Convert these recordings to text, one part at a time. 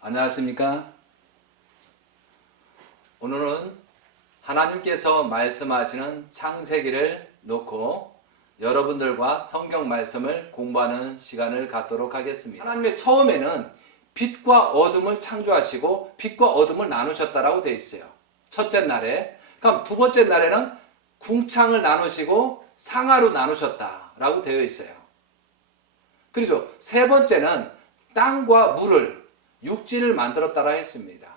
안녕하십니까? 오늘은 하나님께서 말씀하시는 창세기를 놓고 여러분들과 성경 말씀을 공부하는 시간을 갖도록 하겠습니다. 하나님의 처음에는 빛과 어둠을 창조하시고 빛과 어둠을 나누셨다라고 되어 있어요. 첫째 날에. 그럼 두 번째 날에는 궁창을 나누시고 상하로 나누셨다라고 되어 있어요. 그리고 세 번째는 땅과 물을 육지를 만들었다라 했습니다.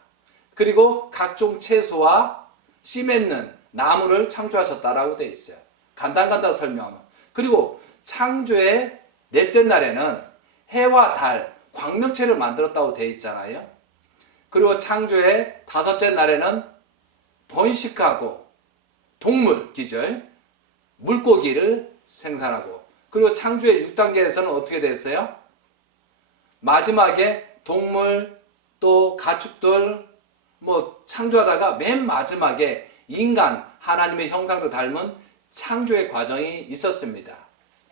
그리고 각종 채소와 씨 맺는 나무를 창조하셨다라고 되어 있어요. 간단간단 설명하면. 그리고 창조의 넷째 날에는 해와 달, 광명체를 만들었다고 되어 있잖아요. 그리고 창조의 다섯째 날에는 번식하고 동물, 기절, 물고기를 생산하고, 그리고 창조의 6단계에서는 어떻게 됐어요? 마지막에 동물, 또 가축들 창조하다가 맨 마지막에 인간, 하나님의 형상도 닮은 창조의 과정이 있었습니다.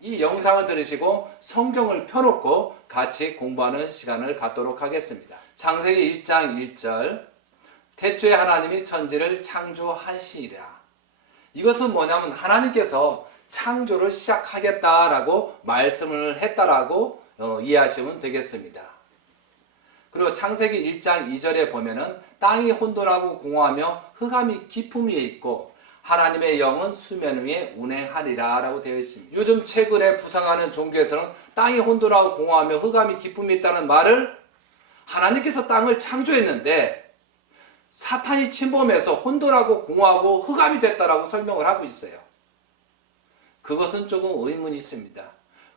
이 영상을 들으시고 성경을 펴놓고 같이 공부하는 시간을 갖도록 하겠습니다. 창세기 1장 1절, 태초에 하나님이 천지를 창조하시리라. 이것은 뭐냐면 하나님께서 창조를 시작하겠다라고 말씀을 했다라고 이해하시면 되겠습니다. 그리고 창세기 1장 2절에 보면은 땅이 혼돈하고 공허하며 흑암이 깊음 위에 있고 하나님의 영은 수면 위에 운행하리라 라고 되어 있습니다. 요즘 최근에 부상하는 종교에서는 땅이 혼돈하고 공허하며 흑암이 깊음 위에 있다는 말을 하나님께서 땅을 창조했는데 사탄이 침범해서 혼돈하고 공허하고 흑암이 됐다라고 설명을 하고 있어요. 그것은 조금 의문이 있습니다.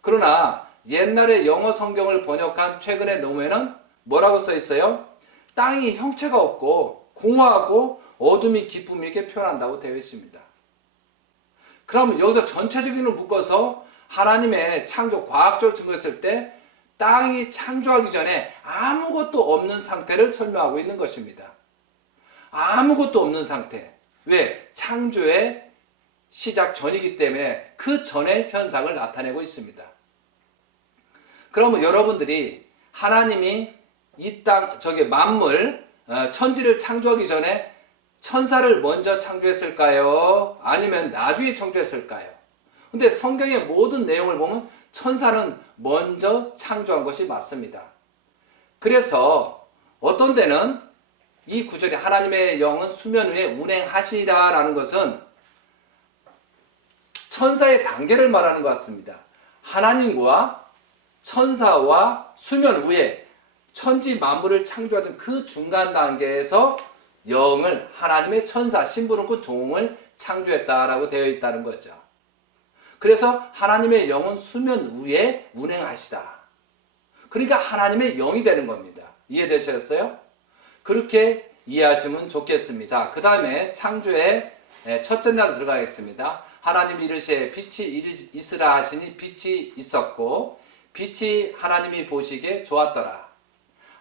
그러나 옛날에 영어 성경을 번역한 최근의 논문에는 뭐라고 써 있어요? 땅이 형체가 없고 공허하고 어둠이 깊음이 이렇게 표현한다고 되어 있습니다. 그러면 여기서 전체적인 걸 묶어서 하나님의 창조 과학적으로 증거했을 때 땅이 창조하기 전에 아무것도 없는 상태를 설명하고 있는 것입니다. 아무것도 없는 상태. 왜? 창조의 시작 전이기 때문에 그 전의 현상을 나타내고 있습니다. 그러면 여러분들이 하나님이 이 땅, 만물, 천지를 창조하기 전에 천사를 먼저 창조했을까요? 아니면 나중에 창조했을까요? 근데 성경의 모든 내용을 보면 천사는 먼저 창조한 것이 맞습니다. 그래서 어떤 데는 이 구절에 하나님의 영은 수면 위에 운행하시리라 라는 것은 천사의 단계를 말하는 것 같습니다. 하나님과 천사와 수면 위에 천지 만물을 창조하던 그 중간 단계에서 영을 하나님의 천사, 신부름꾼 종을 창조했다라고 되어 있다는 거죠. 그래서 하나님의 영은 수면 위에 운행하시다. 그러니까 하나님의 영이 되는 겁니다. 이해되셨어요? 그렇게 이해하시면 좋겠습니다. 자, 그 다음에 창조의 첫째 날 들어가겠습니다. 하나님이 이르시되 빛이 있으라 하시니 빛이 있었고 빛이 하나님이 보시기에 좋았더라.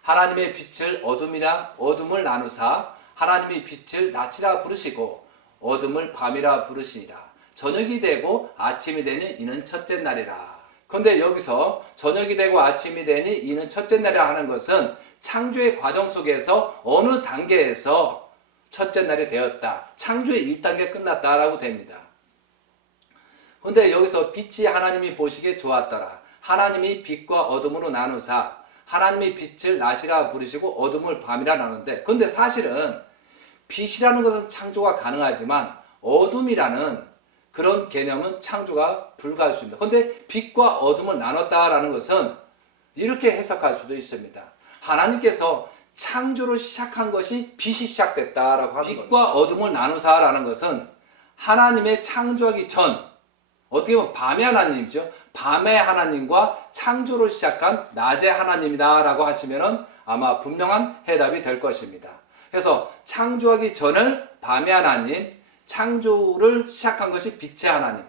하나님의 빛을 어둠을 나누사 하나님의 빛을 낮이라 부르시고 어둠을 밤이라 부르시니라. 저녁이 되고 아침이 되니 이는 첫째 날이라. 그런데 여기서 저녁이 되고 아침이 되니 이는 첫째 날이라 하는 것은 창조의 과정 속에서 어느 단계에서 첫째 날이 되었다. 창조의 1단계 끝났다라고 됩니다. 그런데 여기서 빛이 하나님이 보시기에 좋았더라. 하나님이 빛과 어둠으로 나누사 하나님의 빛을 낮이라 부르시고 어둠을 밤이라 나누는데, 근데 사실은 빛이라는 것은 창조가 가능하지만 어둠이라는 그런 개념은 창조가 불가할 수 있습니다. 그런데 빛과 어둠을 나눴다라는 것은 이렇게 해석할 수도 있습니다. 하나님께서 창조를 시작한 것이 빛이 시작됐다라고 하는 겁니다. 빛과 어둠을 나누사라는 것은 하나님의 창조하기 전, 어떻게 보면 밤의 하나님이죠. 밤의 하나님과 창조를 시작한 낮의 하나님이다 라고 하시면 아마 분명한 해답이 될 것입니다. 그래서 창조하기 전을 밤의 하나님, 창조를 시작한 것이 빛의 하나님,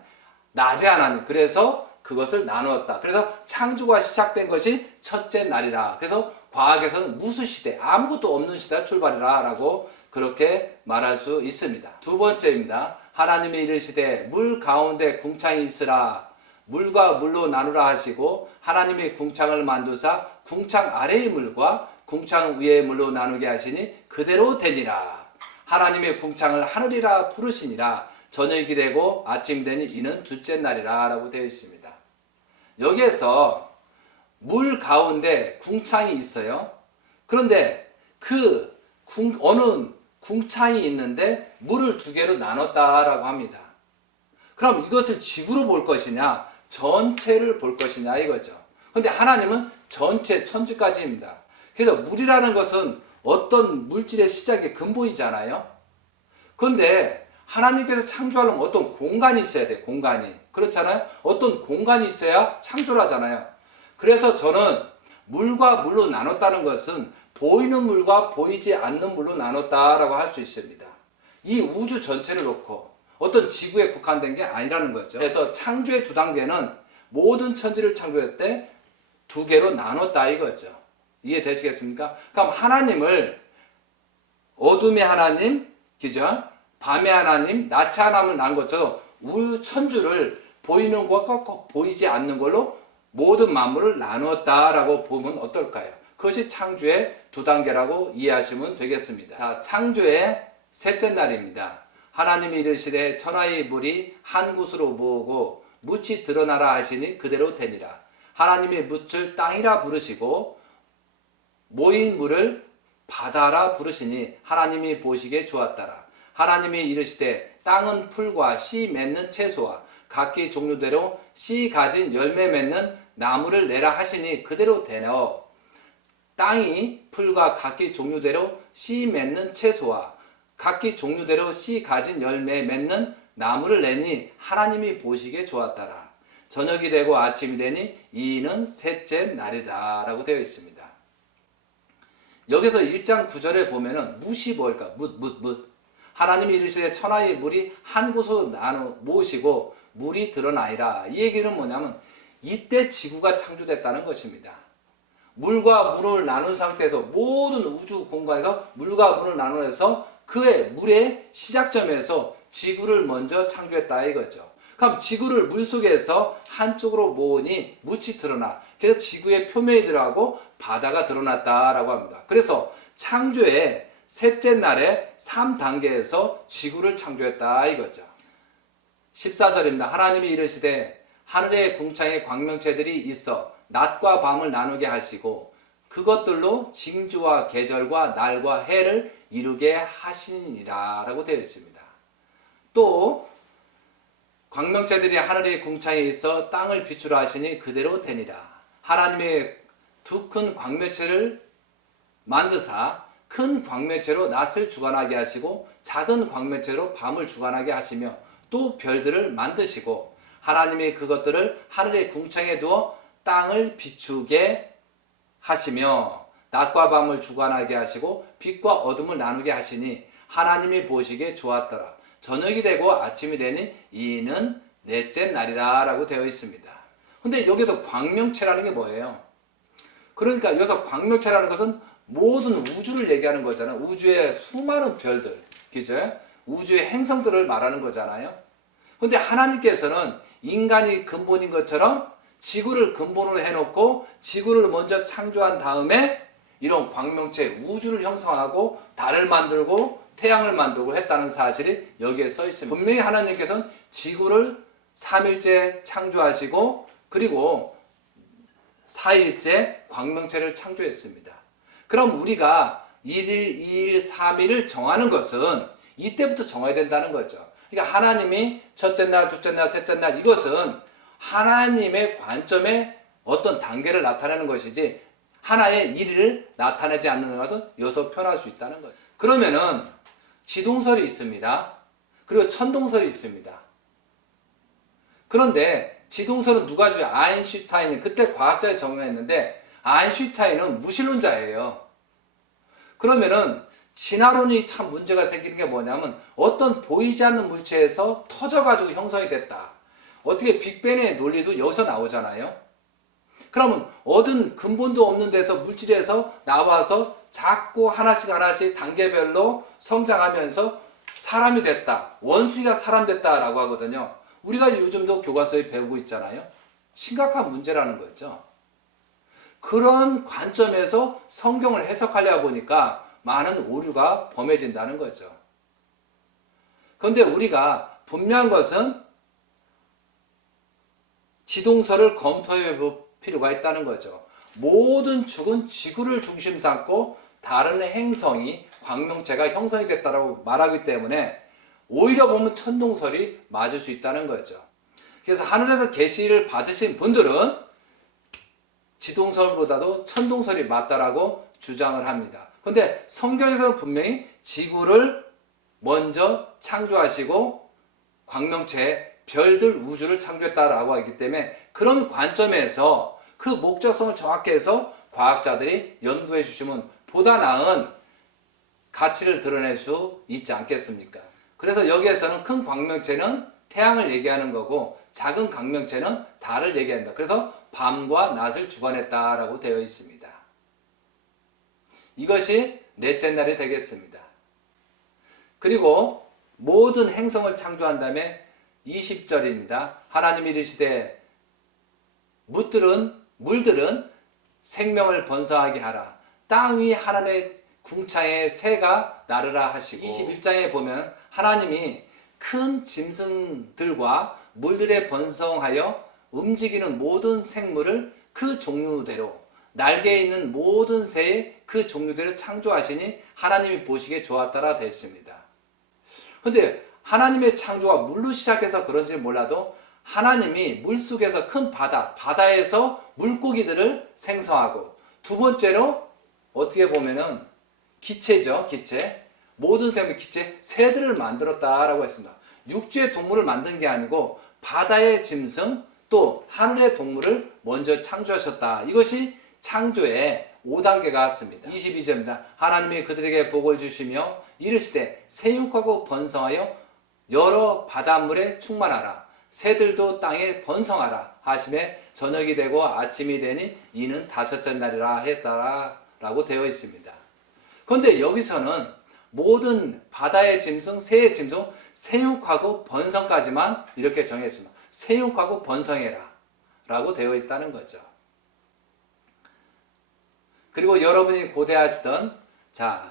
낮의 하나님. 그래서 그것을 나누었다. 그래서 창조가 시작된 것이 첫째 날이라. 그래서 과학에서는 무수시대, 아무것도 없는 시대가 출발이라 라고 그렇게 말할 수 있습니다. 두 번째입니다. 하나님이 이르시되 물 가운데 궁창이 있으라. 물과 물로 나누라 하시고 하나님이 궁창을 만드사 궁창 아래의 물과 궁창 위의 물로 나누게 하시니 그대로 되니라. 하나님의 궁창을 하늘이라 부르시니라. 저녁이 되고 아침이 되니 이는 둘째 날이라 라고 되어 있습니다. 여기에서 물 가운데 궁창이 있어요. 그런데 어느 궁창이 있는데 물을 두 개로 나눴다라고 합니다. 그럼 이것을 지구로 볼 것이냐, 전체를 볼 것이냐 이거죠. 그런데 하나님은 전체 천지까지입니다. 그래서 물이라는 것은 어떤 물질의 시작의 근본이잖아요. 그런데 하나님께서 창조하려면 어떤 공간이 있어야 돼, 공간이. 그렇잖아요? 어떤 공간이 있어야 창조를 하잖아요. 그래서 저는 물과 물로 나눴다는 것은 보이는 물과 보이지 않는 물로 나눴다라고 할 수 있습니다. 이 우주 전체를 놓고 어떤 지구에 국한된 게 아니라는 거죠. 그래서 창조의 두 단계는 모든 천지를 창조할 때 두 개로 나눴다 이거죠. 이해되시겠습니까? 그럼 하나님을 어둠의 하나님, 그죠? 밤의 하나님, 낮의 하나님을 난 것처럼 우주 천주를 보이는 것과 꼭 보이지 않는 걸로 모든 만물을 나눴다라고 보면 어떨까요? 그것이 창조의 두 단계라고 이해하시면 되겠습니다. 자, 창조의 셋째 날입니다. 하나님이 이르시되 천하의 물이 한 곳으로 모으고 묻이 드러나라 하시니 그대로 되니라. 하나님이 묻을 땅이라 부르시고 모인 물을 바다라 부르시니 하나님이 보시기에 좋았더라. 하나님이 이르시되 땅은 풀과 씨 맺는 채소와 각기 종류대로 씨 가진 열매 맺는 나무를 내라 하시니 그대로 되어 땅이 풀과 각기 종류대로 씨 맺는 채소와 각기 종류대로 씨 가진 열매 맺는 나무를 내니 하나님이 보시기에 좋았더라. 저녁이 되고 아침이 되니 이는 셋째 날이다 라고 되어 있습니다. 여기서 1장 9절에 보면은 묻이 뭘까? 묻. 하나님이 이르시되 천하의 물이 한 곳으로 나누 모으시고 물이 드러나이라. 이 얘기는 뭐냐면 이때 지구가 창조됐다는 것입니다. 물과 물을 나눈 상태에서 모든 우주 공간에서 물과 물을 나누어서 그의 물의 시작점에서 지구를 먼저 창조했다 이거죠. 그럼 지구를 물속에서 한쪽으로 모으니 묻이 드러나. 그래서 지구의 표면이 들어가고 바다가 드러났다라고 합니다. 그래서 창조의 셋째 날에 3단계에서 지구를 창조했다 이거죠. 14절입니다. 하나님이 이르시되 하늘의 궁창에 광명체들이 있어 낮과 밤을 나누게 하시고 그것들로 징조와 계절과 날과 해를 이루게 하시니라 라고 되어 있습니다. 또 광명체들이 하늘의 궁창에 있어 땅을 비추라 하시니 그대로 되니라. 하나님의 두 큰 광명체를 만드사 큰 광명체로 낮을 주관하게 하시고 작은 광명체로 밤을 주관하게 하시며 또 별들을 만드시고 하나님이 그것들을 하늘의 궁창에 두어 땅을 비추게 하시며 낮과 밤을 주관하게 하시고 빛과 어둠을 나누게 하시니 하나님이 보시기에 좋았더라. 저녁이 되고 아침이 되니 이는 넷째 날이라 라고 되어 있습니다. 근데 여기서 광명체라는 게 뭐예요? 그러니까 여기서 광명체라는 것은 모든 우주를 얘기하는 거잖아요. 우주의 수많은 별들, 그죠? 우주의 행성들을 말하는 거잖아요. 근데 하나님께서는 인간이 근본인 것처럼 지구를 근본으로 해놓고 지구를 먼저 창조한 다음에 이런 광명체 우주를 형성하고 달을 만들고 태양을 만들고 했다는 사실이 여기에 써 있습니다. 분명히 하나님께서는 지구를 3일째 창조하시고 그리고 4일째 광명체를 창조했습니다. 그럼 우리가 1일, 2일, 3일을 정하는 것은 이때부터 정해야 된다는 거죠. 그러니까 하나님이 첫째 날, 둘째 날, 셋째 날 이것은 하나님의 관점에 어떤 단계를 나타내는 것이지 하나의 일을 나타내지 않는 것은 여기서 표현할 수 있다는 거죠. 그러면은 지동설이 있습니다. 그리고 천동설이 있습니다. 그런데 지동설은 누가 주요? 아인슈타인이 그때 과학자에 정의했는데 아인슈타인은 무신론자예요. 그러면은 진화론이 참 문제가 생기는 게 뭐냐면 어떤 보이지 않는 물체에서 터져가지고 형성이 됐다. 어떻게 빅뱅의 논리도 여기서 나오잖아요. 그러면 얻은 근본도 없는 데서 물질에서 나와서 자꾸 하나씩 단계별로 성장하면서 사람이 됐다. 원숭이가 사람 됐다라고 하거든요. 우리가 요즘도 교과서에 배우고 있잖아요. 심각한 문제라는 거죠. 그런 관점에서 성경을 해석하려다 보니까 많은 오류가 범해진다는 거죠. 그런데 우리가 분명한 것은 지동설을 검토해 볼 필요가 있다는 거죠. 모든 축은 지구를 중심 삼고 다른 행성이 광명체가 형성이 됐다고 말하기 때문에 오히려 보면 천동설이 맞을 수 있다는 거죠. 그래서 하늘에서 계시를 받으신 분들은 지동설보다도 천동설이 맞다라고 주장을 합니다. 그런데 성경에서는 분명히 지구를 먼저 창조하시고 광명체, 별들, 우주를 창조했다라고 하기 때문에 그런 관점에서 그 목적성을 정확히 해서 과학자들이 연구해 주시면 보다 나은 가치를 드러낼 수 있지 않겠습니까? 그래서 여기에서는 큰 광명체는 태양을 얘기하는 거고 작은 광명체는 달을 얘기한다. 그래서 밤과 낮을 주관했다라고 되어 있습니다. 이것이 넷째 날이 되겠습니다. 그리고 모든 행성을 창조한 다음에 20절입니다. 하나님이 이르시되 물들은 생명을 번성하게 하라. 땅 위 하나님의 궁창에 새가 나르라 하시고 21장에 보면 하나님이 큰 짐승들과 물들에 번성하여 움직이는 모든 생물을 그 종류대로 날개에 있는 모든 새의 그 종류대로 창조하시니 하나님이 보시기에 좋았다라 됐습니다. 그런데 하나님의 창조가 물로 시작해서 그런지는 몰라도 하나님이 물속에서 큰 바다에서 물고기들을 생성하고 두 번째로 어떻게 보면은 기체죠. 기체. 모든 생물 기체, 새들을 만들었다라고 했습니다. 육지의 동물을 만든 게 아니고 바다의 짐승 또 하늘의 동물을 먼저 창조하셨다. 이것이 창조의 5단계 같습니다. 22절입니다. 하나님이 그들에게 복을 주시며 이르시되 생육하고 번성하여 여러 바닷물에 충만하라. 새들도 땅에 번성하라 하심에 저녁이 되고 아침이 되니 이는 다섯째 날이라 했다라고 되어 있습니다. 그런데 여기서는 모든 바다의 짐승, 새의 짐승, 생육하고 번성까지만 이렇게 정했습니다. 생육하고 번성해라 라고 되어 있다는 거죠. 그리고 여러분이 고대하시던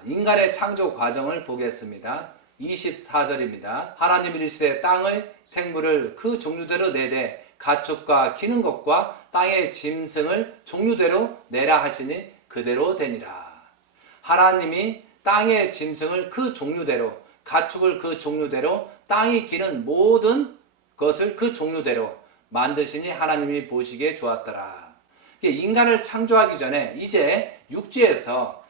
인간의 창조 과정을 보겠습니다. 24절입니다. 하나님이 이르시되 땅의 생물을 그 종류대로 내되 가축과 기는 것과 땅의 짐승을 종류대로 내라 하시니 그대로 되니라. 하나님이 땅의 짐승을 그 종류대로, 가축을 그 종류대로, 땅이 기는 모든 것을 그 종류대로 만드시니 하나님이 보시기에 좋았더라. 인간을 창조하기 전에 이제 육지에서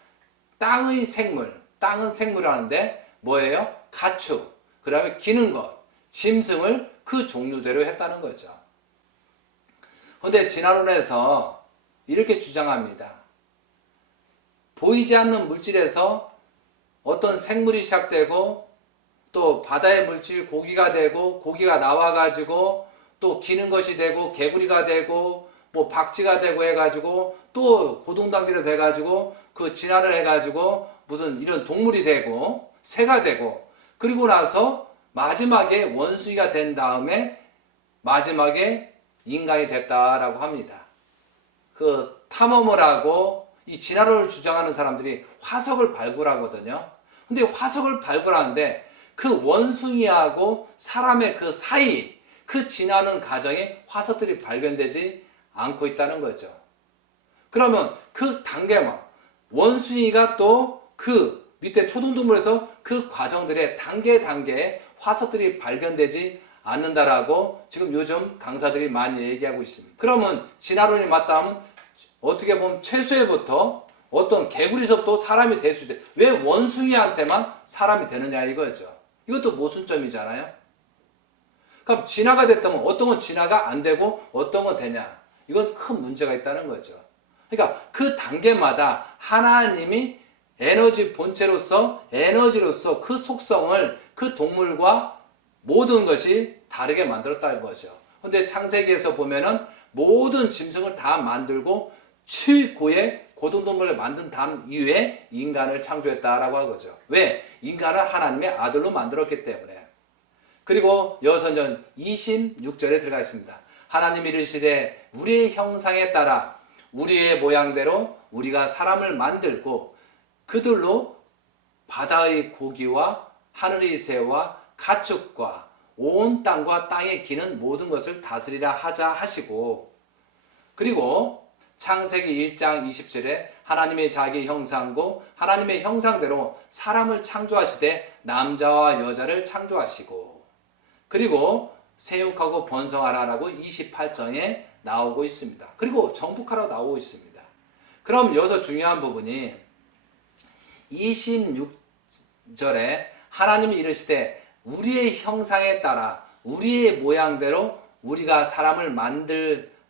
땅의 생물, 땅은 생물이라는데 뭐예요? 가축, 그 다음에 기는 것, 짐승을 그 종류대로 했다는 거죠. 그런데 진화론에서 이렇게 주장합니다. 보이지 않는 물질에서 어떤 생물이 시작되고 또 바다의 물질 고기가 되고 고기가 나와가지고 또 기는 것이 되고 개구리가 되고 뭐 박쥐가 되고 해가지고 또 고동단계로 돼가지고 그 진화를 해가지고 무슨 이런 동물이 되고 새가 되고 그리고 나서 마지막에 원숭이가 된 다음에 마지막에 인간이 됐다라고 합니다. 그 탐험을 하고 이 진화론을 주장하는 사람들이 화석을 발굴하거든요. 근데 화석을 발굴하는데 그 원숭이하고 사람의 그 사이, 그 지나는 과정에 화석들이 발견되지 않고 있다는 거죠. 그러면 그 단계만 원숭이가 또 그 밑에 초등동물에서 그 과정들의 단계에 화석들이 발견되지 않는다라고 지금 요즘 강사들이 많이 얘기하고 있습니다. 그러면 진화론이 맞다 하면 어떻게 보면 최소에부터 어떤 개구리서부터 사람이 될 수 있대. 왜 원숭이한테만 사람이 되느냐 이거죠. 이것도 모순점이잖아요. 그럼 진화가 됐다면 어떤 건 진화가 안 되고 어떤 건 되냐. 이건 큰 문제가 있다는 거죠. 그러니까 그 단계마다 하나님이 에너지 본체로서 에너지로서 그 속성을 그 동물과 모든 것이 다르게 만들었다는 거죠. 근데 창세기에서 보면은 모든 짐승을 다 만들고 최고의 고등동물을 만든 다음 이후에 인간을 창조했다라고 한 거죠. 왜? 인간을 하나님의 아들로 만들었기 때문에. 그리고 여선전 26절에 들어가 있습니다. 하나님이 이르시되 우리의 형상에 따라 우리의 모양대로 우리가 사람을 만들고 그들로 바다의 고기와 하늘의 새와 가축과 온 땅과 땅에 기는 모든 것을 다스리라 하자 하시고, 그리고 창세기 1장 20절에 하나님의 자기 형상고 하나님의 형상대로 사람을 창조하시되 남자와 여자를 창조하시고, 그리고 세육하고 번성하라라고 28장에 나오고 있습니다. 그리고 정복하라고 나오고 있습니다. 그럼 여기서 중요한 부분이 26절에 하나님이 이르시되 우리의 형상에 따라 우리의 모양대로 우리가 사람을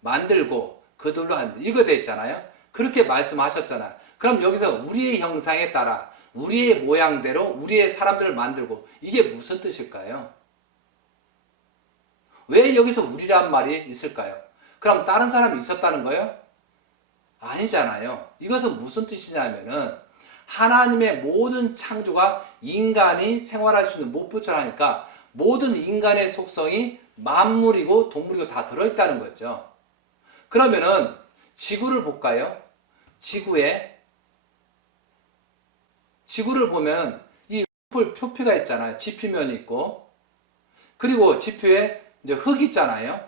만들고 그들로 한다. 이거 돼 있잖아요. 그렇게 말씀하셨잖아요. 그럼 여기서 우리의 형상에 따라 우리의 모양대로 우리의 사람들을 만들고, 이게 무슨 뜻일까요? 왜 여기서 우리란 말이 있을까요? 그럼 다른 사람이 있었다는 거예요? 아니잖아요. 이것은 무슨 뜻이냐면은 하나님의 모든 창조가 인간이 생활할 수 있는 목표처럼 하니까 모든 인간의 속성이 만물이고 동물이고 다 들어있다는 거죠. 그러면은 지구를 볼까요? 지구를 보면 이 표피가 있잖아요. 지표면이 있고, 그리고 지표에 이제 흙 있잖아요.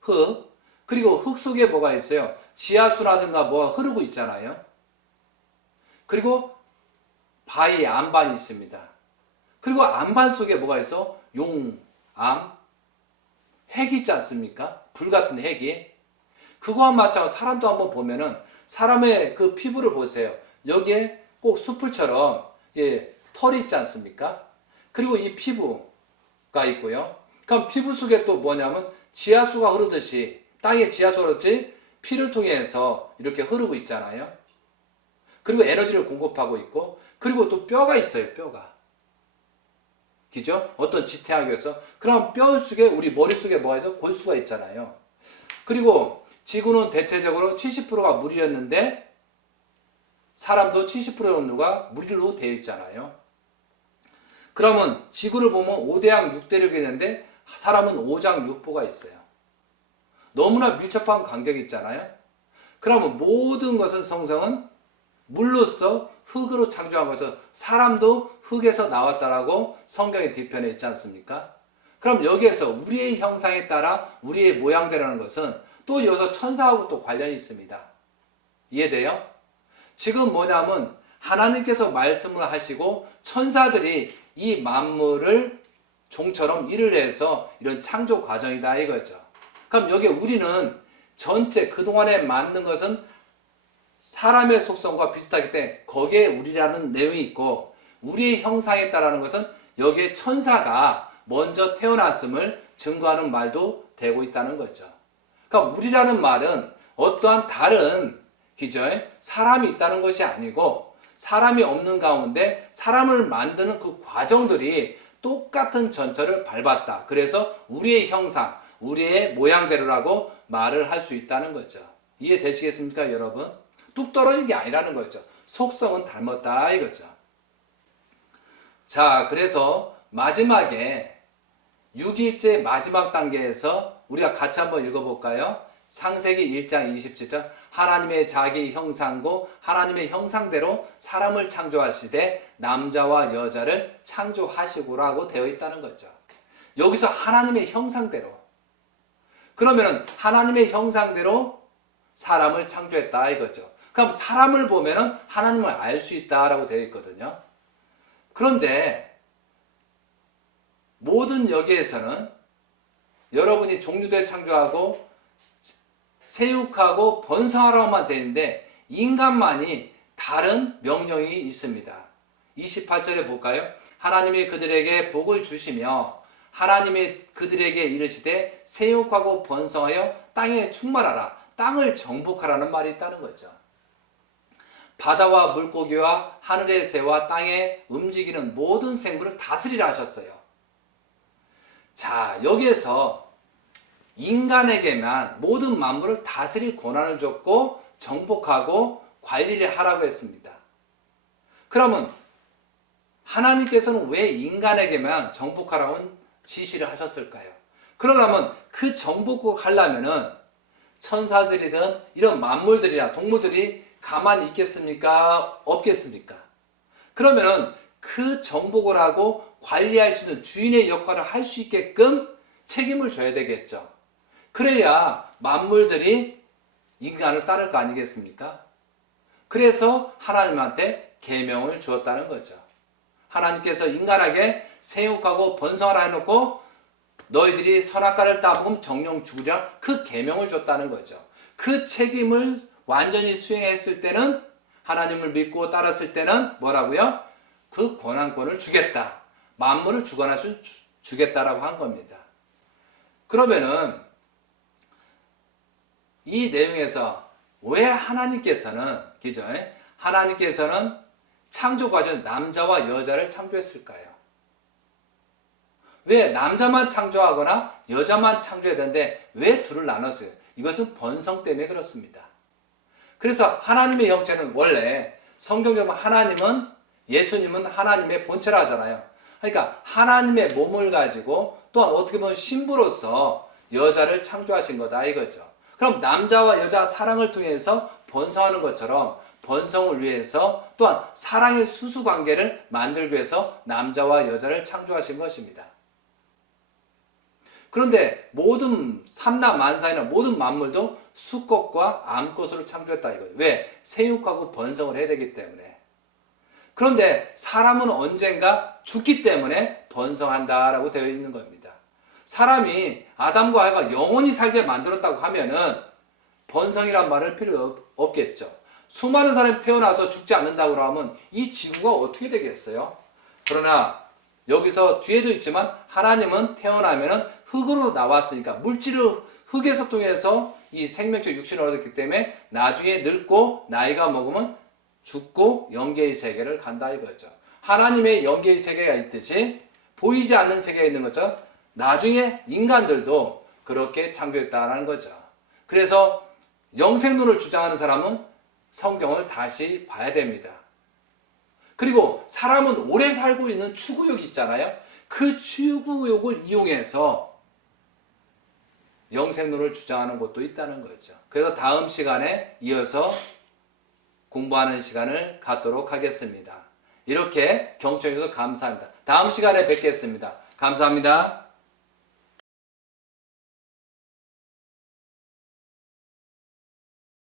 흙. 그리고 흙 속에 뭐가 있어요? 지하수라든가 뭐가 흐르고 있잖아요. 그리고 바위, 안반이 있습니다. 그리고 안반 속에 뭐가 있어? 암, 핵이 있지 않습니까? 불 같은 핵이. 그거와 마찬가지로 사람도 한번 보면은 사람의 그 피부를 보세요. 여기에 꼭 수풀처럼 털이 있지 않습니까? 그리고 이 피부가 있고요. 그럼 피부 속에 또 뭐냐면 지하수가 흐르듯이, 땅에 지하수가 흐르듯이 피를 통해서 이렇게 흐르고 있잖아요. 그리고 에너지를 공급하고 있고, 그리고 또 뼈가 있어요. 뼈가. 그죠? 어떤 지탱하기 위해서. 그럼 뼈 속에, 우리 머릿속에 뭐가 있어? 골수가 있잖아요. 그리고 지구는 대체적으로 70%가 물이었는데 사람도 70%의 온도가 물로 되어 있잖아요. 그러면 지구를 보면 5대양 6대륙이 있는데 사람은 5장 6보가 있어요. 너무나 밀접한 간격이 있잖아요. 그러면 모든 것은 성성은 물로서 흙으로 창조한 것은 사람도 흙에서 나왔다라고 성경의 뒤편에 있지 않습니까? 그럼 여기에서 우리의 형상에 따라 우리의 모양대라는 것은 또 여기서 천사하고 또 관련이 있습니다. 이해돼요? 지금 뭐냐면 하나님께서 말씀을 하시고 천사들이 이 만물을 종처럼 일을 해서 이런 창조 과정이다 이거죠. 그럼 여기 우리는 전체 그동안에 만든 것은 사람의 속성과 비슷하기 때문에 거기에 우리라는 내용이 있고, 우리의 형상에 따라는 것은 여기에 천사가 먼저 태어났음을 증거하는 말도 되고 있다는 거죠. 그러니까 우리라는 말은 어떠한 다른 사람이 있다는 것이 아니고, 사람이 없는 가운데 사람을 만드는 그 과정들이 똑같은 전철을 밟았다. 그래서 우리의 형상, 우리의 모양대로라고 말을 할 수 있다는 거죠. 이해되시겠습니까, 여러분? 뚝 떨어진 게 아니라는 거죠. 속성은 닮았다 이거죠. 자, 그래서 마지막에 6일째 마지막 단계에서 우리가 같이 한번 읽어볼까요? 창세기 1장 27절 하나님의 자기 형상고 하나님의 형상대로 사람을 창조하시되 남자와 여자를 창조하시고라고 되어 있다는 거죠. 여기서 하나님의 형상대로, 그러면은 하나님의 형상대로 사람을 창조했다 이거죠. 그럼 사람을 보면은 하나님을 알 수 있다라고 되어 있거든요. 그런데 모든 여기에서는 여러분이 종류대 창조하고 세육하고 번성하라고만 되어 있는데 인간만이 다른 명령이 있습니다. 28절에 볼까요? 하나님이 그들에게 복을 주시며 하나님이 그들에게 이르시되 세육하고 번성하여 땅에 충만하라, 땅을 정복하라는 말이 있다는 거죠. 바다와 물고기와 하늘의 새와 땅에 움직이는 모든 생물을 다스리라 하셨어요. 자, 여기에서 인간에게만 모든 만물을 다스릴 권한을 줬고 정복하고 관리를 하라고 했습니다. 그러면 하나님께서는 왜 인간에게만 정복하라고 지시를 하셨을까요? 그러려면 그 정복을 하려면은 천사들이든 이런 만물들이나 동물들이 가만히 있겠습니까? 없겠습니까? 그러면은 그 정복을 하고 관리할 수 있는 주인의 역할을 할 수 있게끔 책임을 져야 되겠죠. 그래야 만물들이 인간을 따를 거 아니겠습니까? 그래서 하나님한테 계명을 주었다는 거죠. 하나님께서 인간에게 생육하고 번성하라 해놓고 너희들이 선악과를 따먹으면 정령 죽으리라 그 계명을 줬다는 거죠. 그 책임을 완전히 수행했을 때는 하나님을 믿고 따랐을 때는 뭐라고요? 그 권한권을 주겠다. 만물을 주관할 수 주겠다라고 한 겁니다. 그러면은 이 내용에서 왜 하나님께서는 그죠? 하나님께서는 창조 과정 남자와 여자를 창조했을까요? 왜 남자만 창조하거나 여자만 창조해야 되는데 왜 둘을 나눴어요? 이것은 번성 때문에 그렇습니다. 그래서 하나님의 형체는 원래 성경적으로 하나님은 예수님은 하나님의 본체라 하잖아요. 그러니까 하나님의 몸을 가지고 또한 어떻게 보면 신부로서 여자를 창조하신 거다 이거죠. 그럼 남자와 여자 사랑을 통해서 번성하는 것처럼 번성을 위해서 또한 사랑의 수수관계를 만들기 위해서 남자와 여자를 창조하신 것입니다. 그런데 모든 삼라만상이나 모든 만물도 수컷과 암컷으로 창조했다 이거죠. 왜? 생육하고 번성을 해야 되기 때문에. 그런데 사람은 언젠가 죽기 때문에 번성한다라고 되어 있는 겁니다. 사람이 아담과 하와가 영원히 살게 만들었다고 하면은 번성이란 말을 필요 없겠죠. 수많은 사람이 태어나서 죽지 않는다고 하면 이 지구가 어떻게 되겠어요? 그러나 여기서 뒤에도 있지만 하나님은 태어나면은 흙으로 나왔으니까 물질을 흙에서 통해서 이 생명적 육신을 얻었기 때문에 나중에 늙고 나이가 먹으면 죽고 영계의 세계를 간다 이거죠. 하나님의 영계의 세계가 있듯이 보이지 않는 세계가 있는 것처럼 나중에 인간들도 그렇게 창조했다는 거죠. 그래서 영생론을 주장하는 사람은 성경을 다시 봐야 됩니다. 그리고 사람은 오래 살고 있는 추구욕이 있잖아요. 그 추구욕을 이용해서 영생론을 주장하는 곳도 있다는 거죠. 그래서 다음 시간에 이어서 공부하는 시간을 갖도록 하겠습니다. 이렇게 경청해 주셔서 감사합니다. 다음 시간에 뵙겠습니다. 감사합니다.